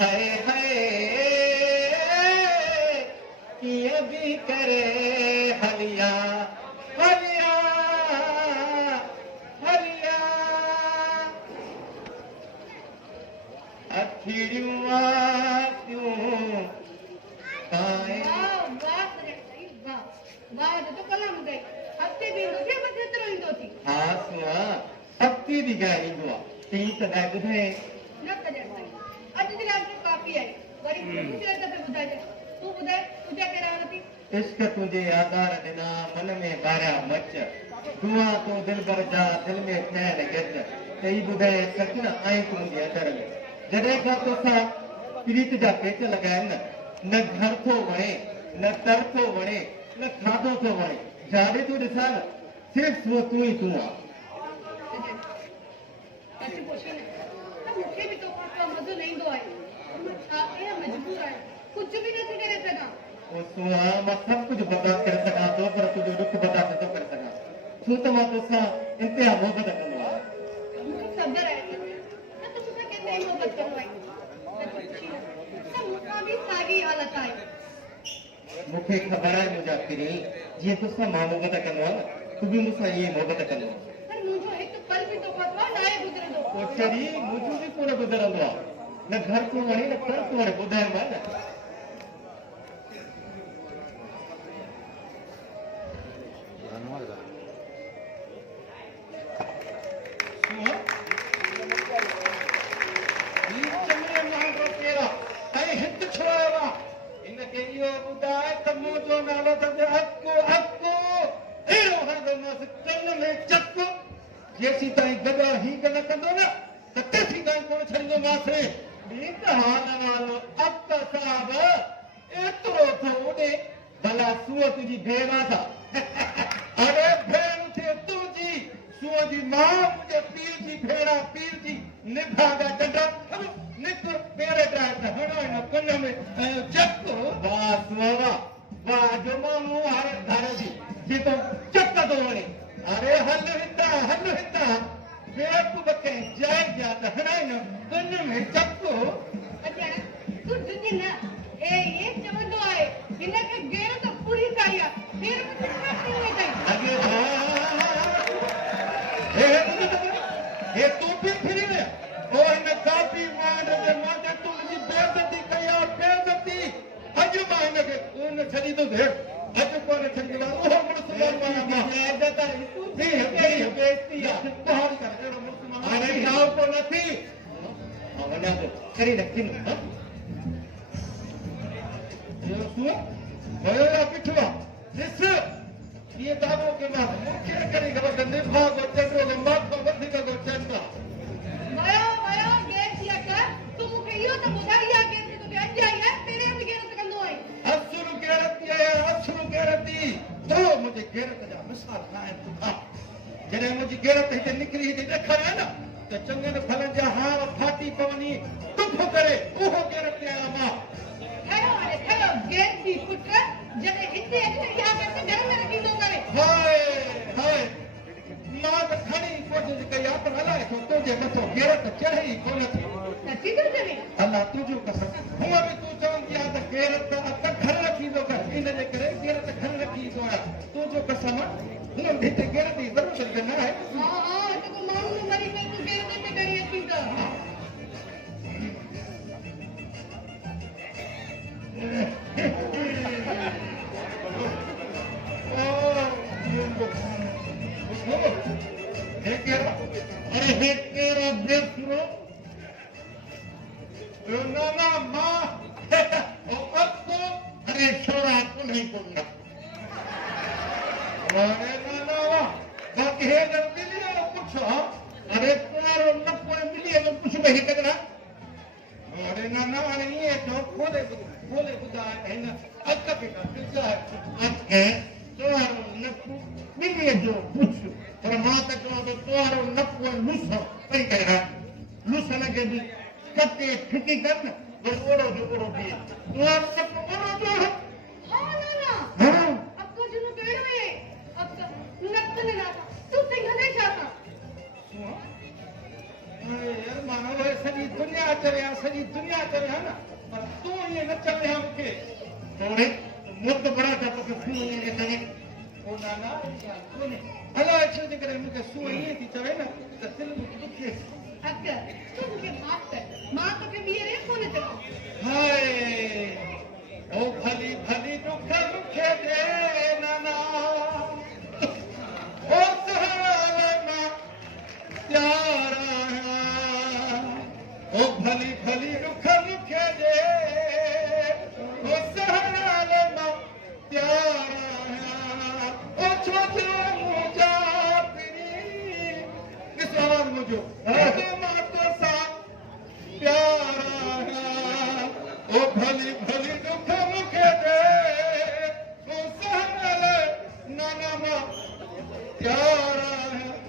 हाय हाय कीअं बि करे हलिया हलिया हलिया अखिड़ियूं आसियूं पाए हाँ सुआ हफ्ते दी ॻाल्हि ईंदो आहे ती तॾहिं ॿुधाए न कॾहिं अॼु जी राति जो काफ़ी आहे वरी दूसरे दफ़े ॿुधाइजांइ तूं ॿुधाए तुंहिंजा कहिड़ा हाल थी इश्क तुंहिंजे आधार ॾिना मन में ॿारिया मच दुआ तूं दिलबर जा दिल में ठहियल ॻच त ई ॿुधाए सच न आई तूं मुंहिंजे अंदर में जॾहिं खां तोसां प्रीत जा पेच लॻाइनि न घर थो वणे न तर थो वणे न खाधो थो वणे जाॾे तूं ॾिसां न सिर्फ़ु उहो तूं ई तूं आहे मूंखे बि तोखां को मज़ो न ईंदो आहे छा कयां मजबूर आहे कुझु बि नथी करे सघां मां सभु कुझु बर्दाश्त करे सघां थो पर तुंहिंजो दुख बर्दाश्त नथो करे सघां छो त मां तोसां इंतिहा मोहबत कंदो आहियां मूंखे ख़बर आहे त तूं मूंसां केतिरी मोहबत कंदो आहीं त मूंखां बि साॻी हालत आहे मूंखे ख़बर आहे मुंहिंजा किरी जीअं तोसां मां मोहबत कंदो आहियां तूं बि मूंसां ईअं मोहबत कंदो पर मुंहिंजो हिकु पल बि तोखां सवाइ नाहे गुज़रंदो कोचरी मुंहिंजो बि कोन गुज़रंदो आहे न घर थो वणे न कर थो वणे ॿुधाए मां न जेसी ताईं गदा ही न कंदो न त तेसी ताईं कोन छॾींदोमांसि हाल वालो अब साहब एतिरो थो उॾे भला सूअ तुंहिंजी भेण आहे अरे भेण थिए तुंहिंजी सूअ जी मां मुंहिंजे पीर जी भेण पीर जी निभागा डंडा निकिर पेरे ड्राइव त हणो हिन कुन में चक वाह सूअ वाह जो माण्हू हाणे धारे जी जेको चक थो वणे अरे हल हितां बेवकूफ़ खे जाए जा त हणाई न कुन में चको तूं जुदी न ये चवंदो आहे हिन खे गेर त पूरी कई आहे फिर बि छा थी कई अगे हे तूं बि फिरी वे ओ हिन कापी मांड जे मांडे तूं मुंहिंजी बेइज़ती कई आहे बेइज़ती अॼु मां हिन खे कोन छॾी थो दे अॼु कोन छॾी उहो मुस्लमान बेइज़ती आहे हाणे नाव को नथी वञा थो करे रखी न पिठो आहे ॾिस इहे दावो के मां मूंखे करे ख़बर त निभा को चंडो जो माथो वधीक को चंडा वयो गेर थी कर तूं मूंखे इहो त ॿुधाई आहे कि तूं अॼु आई आहे पहिरियों बि गेर कंदो आहे असुर गेरती आहे असुर गेरती तो मुंहिंजे गेरत जा मिसाल ठाहिनि बुधा जॾहिं मुंहिंजी गेरत हिते निकिरी हिते ॾेखारिया न त चङनि फलनि जा हार फाटी पवनी टुफ करे उहो गेरत आहियां मां ठहियो गेर थी पुट जॾहिं हिते अचे इहा ॻाल्हि घर में रखींदो करे हाय मां त खणी कोशिशि कई आहे पर अलाए छो तुंहिंजे मथां गेरत चढ़े ई कोन थी नथी थो चवे अलाह तुंहिंजो कसम हूअं बि तूं चवंदी आहे त गेरत घर रखींदो कर इन जे करे गेरत घर रखींदो आहे तुंहिंजो कसम हूअं बि हिते गेरत जी ज़रूरत न आहे हा जेको माण्हू मरी पई तूं गेरत ते करी अची त सॼी दुनिया चवे सॼी दुनिया चवे है ना पर तू ये न चवे मूंखे थोड़े मुद्द बड़ा था तो तू ये चवे ओ नाना कोने अला छो जे करे मूंखे सू ये थी चवे ना त दिल में दुखे अगर तू मुझे माफ कर मां तो के बीरे कोने चलो हाय ओ भली भली दुख मुखे दे नाना ओ सहारा ना प्यारा ओ भली भली दुख मुखे दे ओ सहारा ना प्यारा ओ छोटे मुझा पीरी किस आवाज मुझो मां तो साथ प्यारा ओ भली भली दुख मुखे दे ओ सहारा नाना मां प्यारा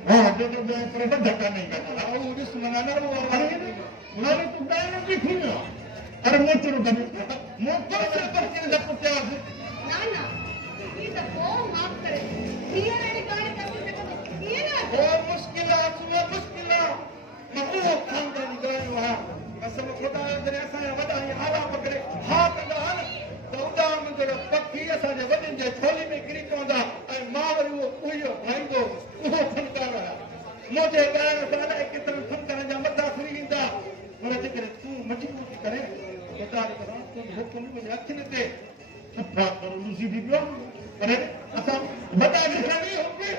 हाँ जो पर धक्का नहीं करता वो जिस मनाना वो उन्होंने तो बैन भी खुला अरे मोटर से पर के जब प्यार ना ना ये तो को माफ करे ये रे गाड़ी का तो ये ना ओ मुश्किलात मको खानदानी गए वहां कसम खुदा दरे असा वडा आला पकड़े हाथ डाल दौड़ा मंदर पखी असा जे वडन जे छोली में गिरी पवंदा ऐं मां वरी वो उयो भाईंदो उहो फनकार मुझे गाना साला केतिरनि फनकारनि जा मथा खुली वेंदा पर जेकर तूं मजबूरी करे खुदा रे करा तूं हुकुम मुंहिंजे अखियुनि ते सफ़ा करो लूसी थी पियो पर असां वॾा निकिरणी हुजे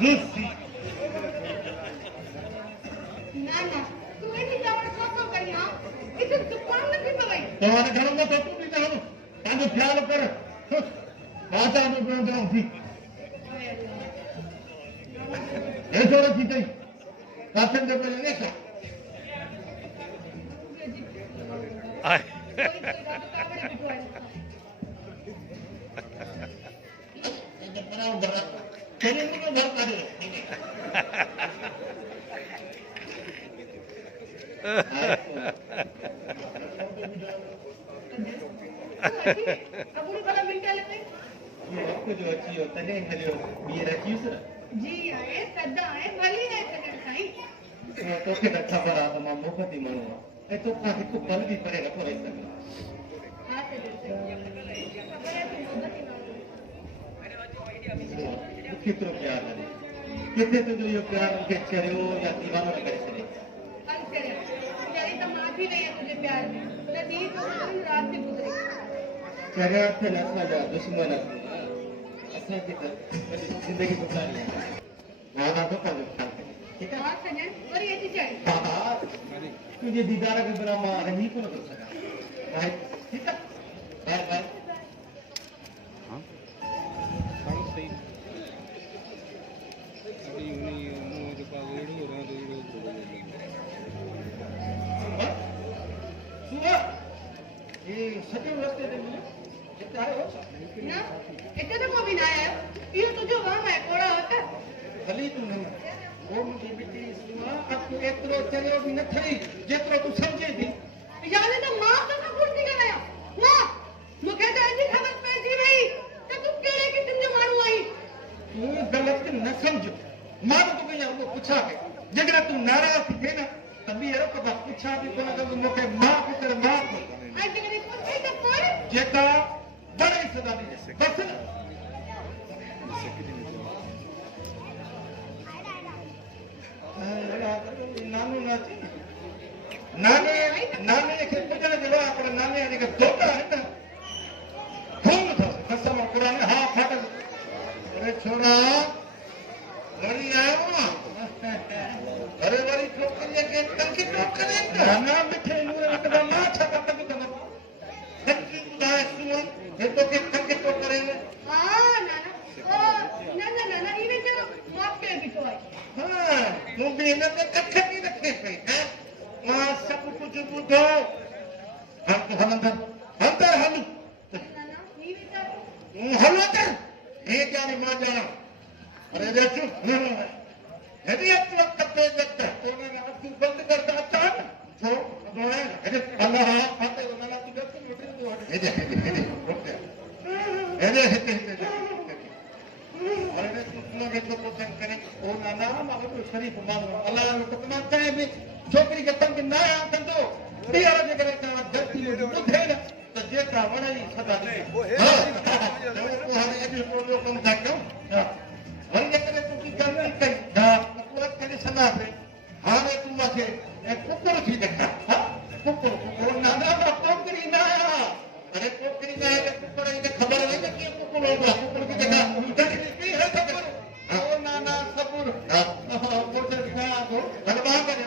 Lucy. ना ना तू ऐसी जावड़ को करिया इस दुकान में भी भाई तुम्हारे घर में तो तू भी जानो ताजो ख्याल कर माता ने बोल थी ऐसा रखी थी काफन दे पे लेने का अबुड़ी बड़ा मिंटा लेते आपको जो अच्छी हो तने हलियो ये रखी सर जी आए सदा आए भली है सगन साईं तो के खबर आ तो मां मोहब्बती मानो ए तो का हिकु पल भी परे न परे सके हां से खबर है तू मोहब्बती मानो कितरो प्यार है किथे तो जो प्यार के चरियो या दीवानो न करे छे बंद करे तेरी तो माफी नहीं है तुझे प्यार में तो दी तो दिन रात से गुजरे चरिया थे न असा दुश्मन असा की जिंदगी गुजारी वादा तो कर ठीक है हां सजन और ये चाहिए हां तुझे दीदार के बिना मां रही को न कर सका भाई ठीक है बाय बाय हां सही अभी उन्हीं मुंह जो का वेड़ो रहा ये सच्चे रास्ते दे मुझे कितना है हो ना इतना को भी ना आया ये तो जो वहां है कोड़ा होता भली तू नहीं वो मुझे बेटी सुना अब तू एतरो चलियो भी न थई जेतरो तू समझे थी याने तो मां तो ना कुर्सी का गया मां मुझे तो ऐसी खबर पे थी भाई तो तू केड़े किस्म जो मारू आई तू गलत न समझ मां तो कहीं वो पूछा के जगरा तू नाराज थी थे ना तभी एरो को पूछा भी कोना तो मुके मां की तरह मां को आज जगरी पूछे तो कोण जेका बड़ी सदा दी बस नानू नाची नाने नाने के पूजन जवा पर नाने ने का धोखा है ना खून था कसम कुरान हां फाटल अरे छोरा लड़ी आया अरे वाली ठोकर के तंकी ठोकर ना मिठे नूर का ना छका तक तो तंकी दाए सुन ये तो के तंकी ठोकर है हां नाना ओ ना ना इने जो माफ के बिठो आई हां तू भी न कख नहीं रखे पे हां मां सब हलंदर हलंदर हलू नाना ही विचार हलंदर हे जाने मां जाना अरे रेचू यदि अब तक कत्ते जगत तो मैं तू बंद करता था तो दोए अल्लाह फते वाला तू जब नोटिस दो हे रुक जा हे अरे तू लोग तो पसंद करे ओ नाना मां तो शरीफ मानो अल्लाह तो कमाता है भी छोकरी के तंग ना कंदो दिया जे करे का धरती ॿुधे न त जेका वणे सदा ॾे हां तो हाणे अॼु को कम था कयूं वरी जेकॾहिं तूं की ॻाल्हि कई हा तूं करे सलाह पे हाणे तूं मूंखे ऐं कुकुर थी ॾेखार हा कुकुर ओ नाना मां कोकरी न आहियां अरे कोकरी न आहे कुकुर जी ख़बर आहे न कीअं कुकुर हूंदो आहे कुकुर खे ॾेखार ॾेखार है ख़बर ओ नाना सबुर हा कोठे खां थो हलवा करे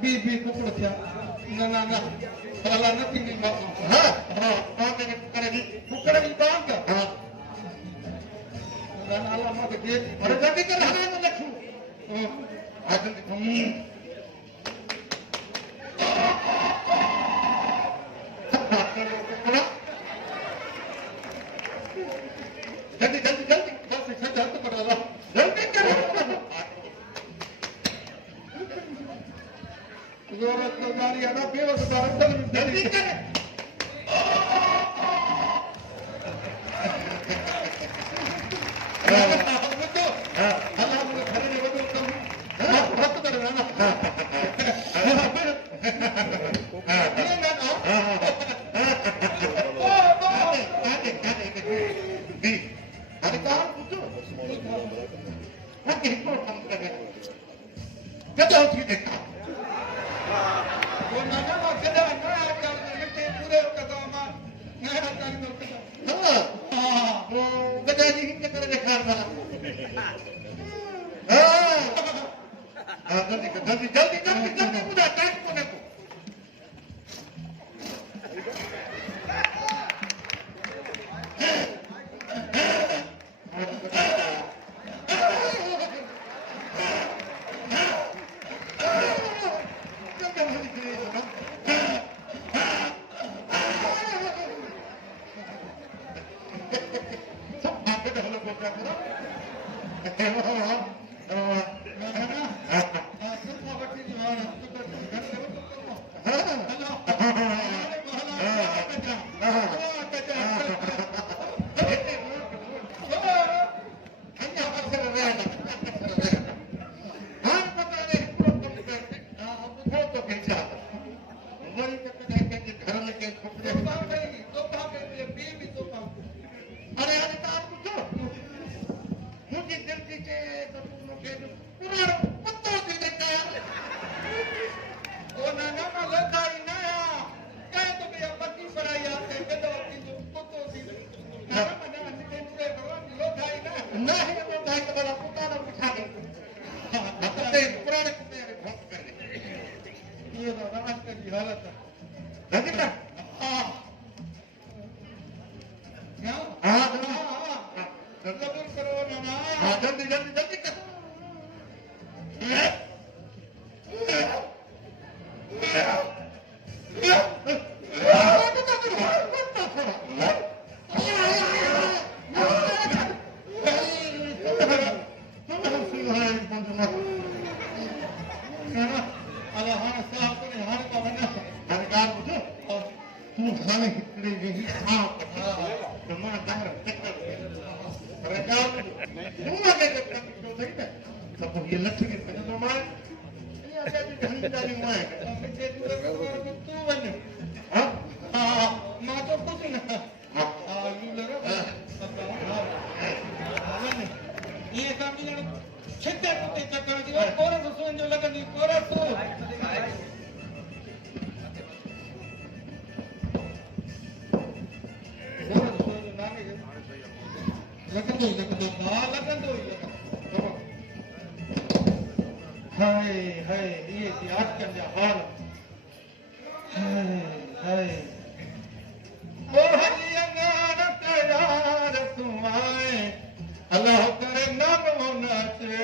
बी कुकुर थिया न न न साला न थींदी हा हा मां करे दी कुकुर जी बांग हा नाला मां के अरे जल्दी कर हने न लखू आज जल्दी जल्दी जल्दी बस छट हाथ पड़ा ला जल्दी कर जरूरत तो गाड़ी आना बेवस अंदर जल्दी कर अल्लाह मुझे खड़े ने बदल कर हां हाथ कर ना जल्दी जल्दी जल्दी जल्दी बुझा टाइम को देखो जल्दी जल्दी जल्दी कर ये लठ के तो मार ये आजा जी ढंग का नहीं हुआ है मुझे पूरा तू बन हां हां मां तो कुछ ना हां यू लगा ये काम नहीं छिट्टे कुत्ते चक्कर दी और कोरस सुन जो लगन कोरस तो लगन दो हाय हाय ये याद कर जा हाल हाय हाय ओ हलियान यार तुम्हारे अल्लाह करे नाम नाचे